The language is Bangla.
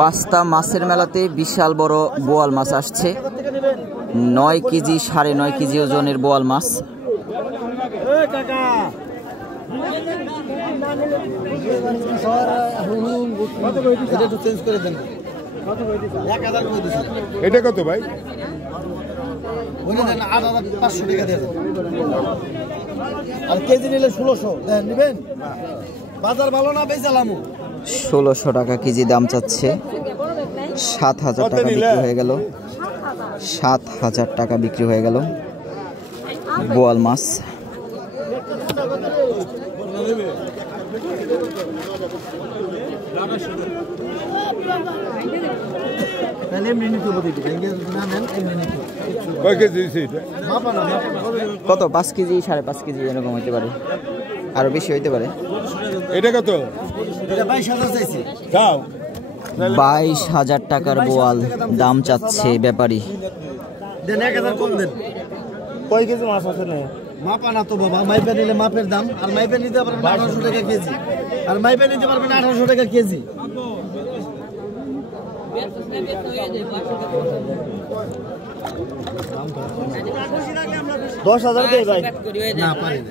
বাস্তা মাছের মেলাতে বিশাল বড় বোয়াল মাছ আসছে। 9 কেজি 9.5 কেজি ওজনের বোয়াল মাছ। এটা কত ভাই? 8,500 টাকা দিয়ে আর কেজি নিলে 1600 নেবেন। বাজার ভালো না বেচালাম 1600 টাকা কেজি দাম চাচ্ছে। 7,000 টাকা বিক্রি হয়ে গেল। 7,000 টাকা বিক্রি হয়ে গেল বোয়াল মাছ। কত? 5 কেজি 5.5 কেজি এরকম হইতে পারে, আরো বেশি হইতে পারে। এটা কত? 22,000 টাকার বোয়াল দাম চাচ্ছে ব্যাপারী। দেন 1000 কম দেন। কয় কেজি মাছ আছে না? মাপা না তো বাবা, মাইপে নিলে মাপের দাম, আর মাইপে নিতে পারবেন 1800 টাকা কেজি, আর মাইপে নিতে পারবেন 1800 টাকা কেজি। 10,000 দেই ভাই। না পারেন।